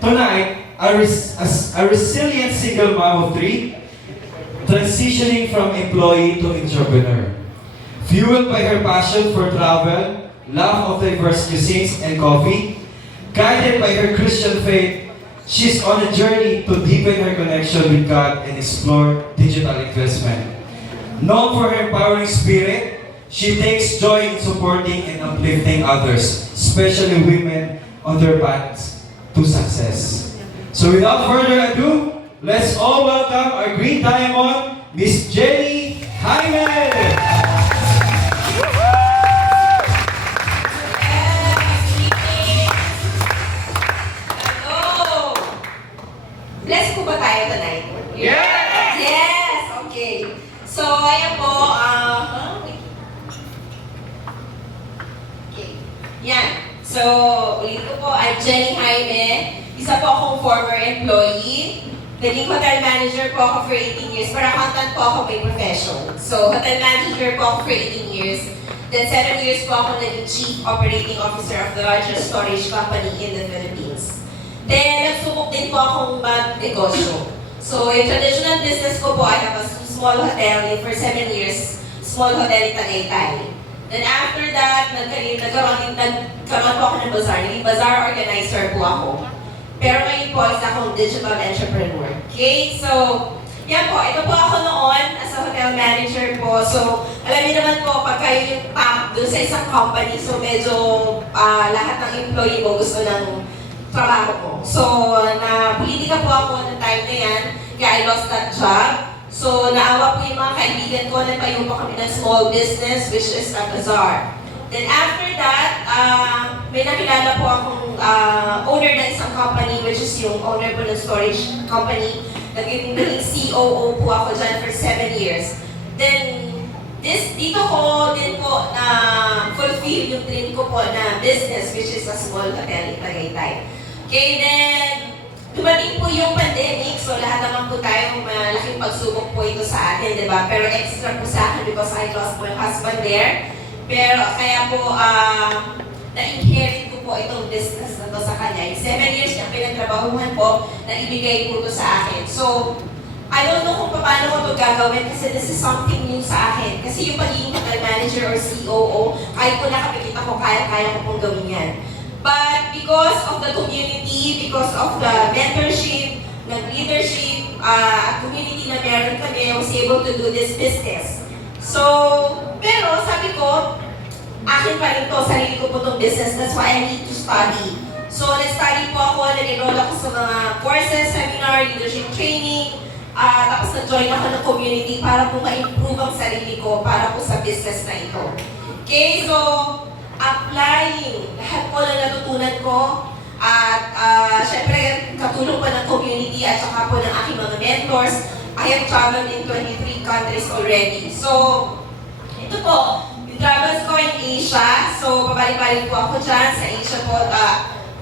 Tonight, a resilient single mom of three, transitioning from employee to entrepreneur. Fueled by her passion for travel, love of diverse cuisines and coffee, guided by her Christian faith, she's on a journey to deepen her connection with God and explore digital investment. Known for her empowering spirit, she takes joy in supporting and uplifting others, especially women on their paths to success. So without further ado, let's all welcome our Green Diamond, Miss Jenny Jaime! Bless po ba tayo tonight? Yes! Yes! Okay. So, ayan po, okay. Yan. So, ulit ko po, I'm Jenny Jaime. Isa po akong former employee. Naging hotel manager po ako for 18 years. Para accountant po ako by profession. So, hotel manager po ako for 18 years. Then, 7 years po ako naging chief operating officer of the largest storage company in the Philippines. Then, nagsubok din po akong mag-negosyo. So, yung traditional business ko po, I have a small hotel for 7 years, small hotel in Tagaytay. Then after that, nagkaroon po ako ng bazaar. Naging bazaar organizer po ako. Pero ngayon po, isa akong digital entrepreneur. Okay? So, yan po. Ito po ako noon as a hotel manager po. So, alam niyo naman po, pag kayo yung top doon sa isang company, so medyo lahat ng employee mo gusto ng trabaho ko. So, na-politika po ako noong time na yan, kaya I lost that job. So, naawa po yung mga kaibigan ko, nagtayo po kami ng small business, which is a bazaar. Then after that, may nakilala po akong owner ng isang company, which is yung owner po ng storage company. Naging COO po ako dyan for 7 years. Then, dito ko din po na fulfill yung dream ko po na business, which is a small hotel in Tagaytay. Okay, then, dumating po yung pandemic, so lahat naman po tayo, malaking pagsubok po ito sa atin, di ba? Pero extra po sa akin because I lost my husband there. Pero kaya po, na-inherit ko po itong business na to sa kanya. Yung 7 years niyang pinagtrabahuhan po, na ibigay po ito sa akin. So, I don't know kung paano ko ito gagawin kasi this is something new sa akin. Kasi yung pagiging hotel manager or COO, kahit po nakapikita ko, kaya ko pong gawin yan. But because of the community, because of the mentorship, leadership, community na meron kami, I was able to do this business. So, pero sabi ko, akin pa rin to, sarili ko po itong business, that's why I need to study. So, nag-study po ako, nag-enroll ako sa mga courses, seminar, leadership training, tapos na-join ako ng community para po ma-improve ang sarili ko para po sa business na ito. Okay, so, applying lahat po na natutunan ko at syempre katulong po ng community at saka po ng aking mga mentors. I have traveled in 23 countries already. So, ito po, yung travels ko in Asia. So, babalik-balik po ako dyan sa Asia po.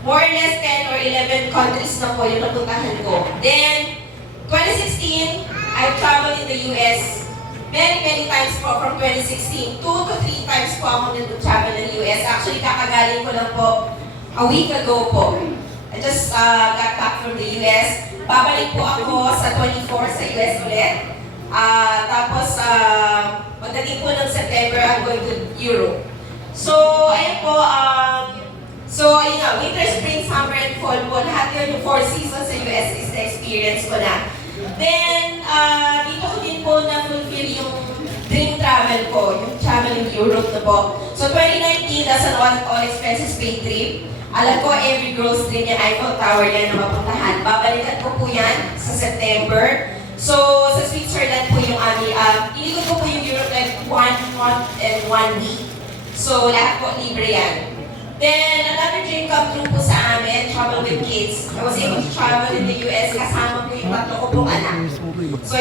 More or less 10 or 11 countries na po yung napuntahan ko. Then, 2016, I've traveled in the US. Many times po from 2016, 2 to 3 times po ako nag-travel ng US. Actually, kakagaling ko lang po a week ago po. I just got back from the US. Babalik po ako sa 24 sa US ulit. Tapos, pagdating po ng September, I'm going to Europe. So, ayun po, ayun nga, winter, spring, summer, and fall po. Lahat yun, yung 4 seasons sa US is the experience ko na. Then, dito ko din po na-fulfill yung dream travel ko, yung travel in Europe na po. So, 2019, that's an all expenses paid trip. Alam ko, every girl's dream yan, Eiffel Tower yan na mapuntahan. Babalikan ko po yan sa September. So, sa Switzerland po yung aming, inikot ko po yung Europe like 1 month and 1 week. So, lahat po libre yan. Then, another dream come true po sa amin, travel with kids. I was able to travel in the US kasama po yung tatlo ko pong anak. So,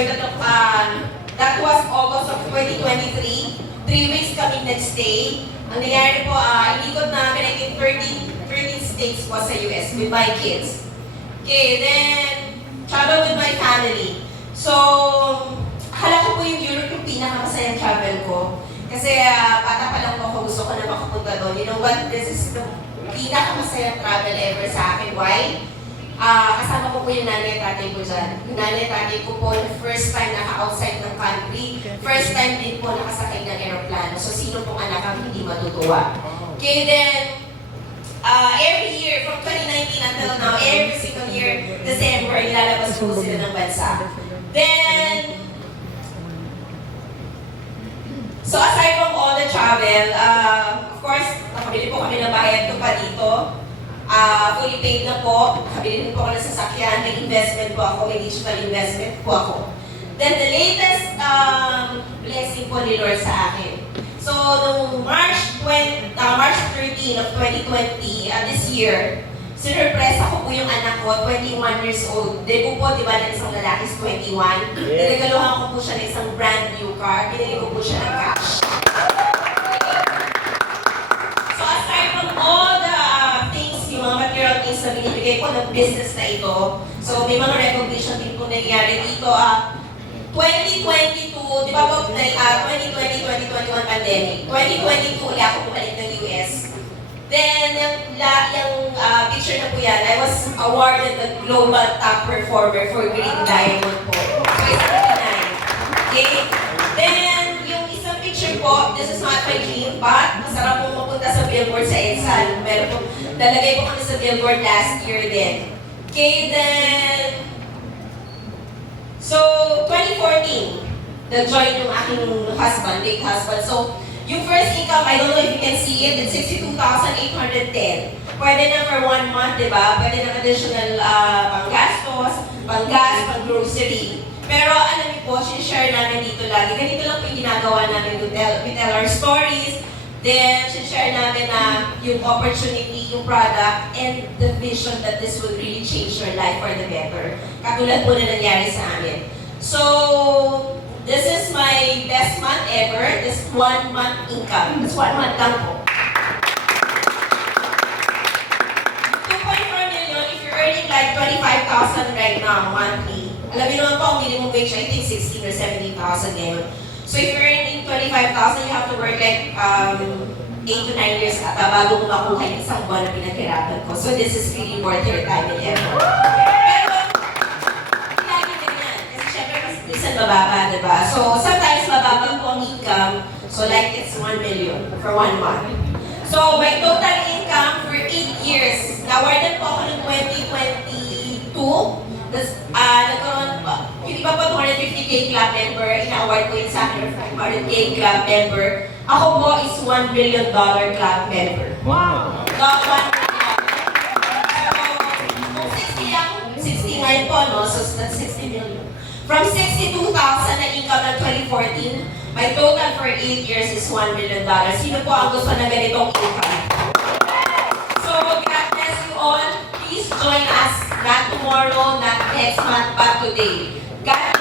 that was August of 2023. 3 weeks kami nag-stay. Ang nangyari po, inikot namin, I think 13 states po sa US with my kids. Okay, then, travel with my family. So, akala ko po yung Europe yung pinakamasayang travel ko. Kasi bata pa lang po ako, gusto ko na makapunta doon. You know what? This is the pinakamasayang travel ever sa akin. Why? Kasama ko po yung nanay at tatay ko dyan. Yung nanay at tatay ko po, the first time naka-outside ng country, first time din po nakasakay ng aeroplano. So, sino pong anak ang hindi matutuwa? Okay, then, every year, from 2019 until now, every single year, December, ilalabas po sila ng bansa. Then, so aside from all the travel, of course, nakabili po kami ng bahay at lupa dito. Fully paid na po. Nakabili din po ako ng sasakyan. May investment po ako. May digital investment po ako. Then the latest blessing po ni Lord sa akin. So, noong March 13 of 2020, this year, sinurpresa ko po yung anak ko, 21 years old. Debut po, di ba, ng isang lalaki is 21. Niregaluhan ko po siya ng isang brand new car. Binili ko po siya ng cash. So, aside from all the things, yung mga material things na binibigay ko ng business na ito, so may mga recognition din po nangyari dito. 2022, di ba po, 2020-2021 pandemic. 2022, uli ako bumalik ng US. Then, yung picture na po yan, I was awarded the Global Top Performer for Green Diamond po. So, isang Pinay. Okay? Then, yung isang picture po, this is not my dream, but masarap pong mapunta sa billboard sa EDSA. Meron po, nalagay po kami sa billboard last year din. Okay, then, so, 2014, nag-join yung aking husband, late husband. So, yung first income, I don't know if you can see it, it's 62,810. Pwede na for 1 month, di ba? Pwede na additional panggastos, panggas, pang-grocery. Pero alam niyo po, share namin dito lagi. Ganito lang po yung ginagawa namin. We tell our stories, then share namin na yung opportunity, yung product, and the vision that this will really change your life for the better. Katulad po na nangyari sa amin. So, this is my best month ever. This 1 month income. This 1 month lang po. 2.4 million if you're earning like 25,000 right now monthly. Alam niyo naman po, ang minimum wage I think 16 or 17,000 ngayon. So if you're earning 25,000, you have to work like 8 to 9 years bago mo makuha yung isang buwan na pinaghirapan ko. So this is really worth your time and effort. Minsan mababa, diba? So, sometimes mababa po ang income. So, like it's 1 million for 1 month. So, my total income for 8 years, na-awardan po ako ng 2022. Tapos, nagkaroon pa, yung iba po 250K club member, ina-award ko yun sa akin, 500K club member. Ako po is $1 billion club member. Wow! Not 1 million. So, kung 60 lang, 60 ngayon po, no? So, that's 60 million. From 62,000 na income ng 2014, my total for 8 years is $1 million. Sino po ang gusto na ganitong income? So, God bless you all. Please join us, not tomorrow, not next month, but today. God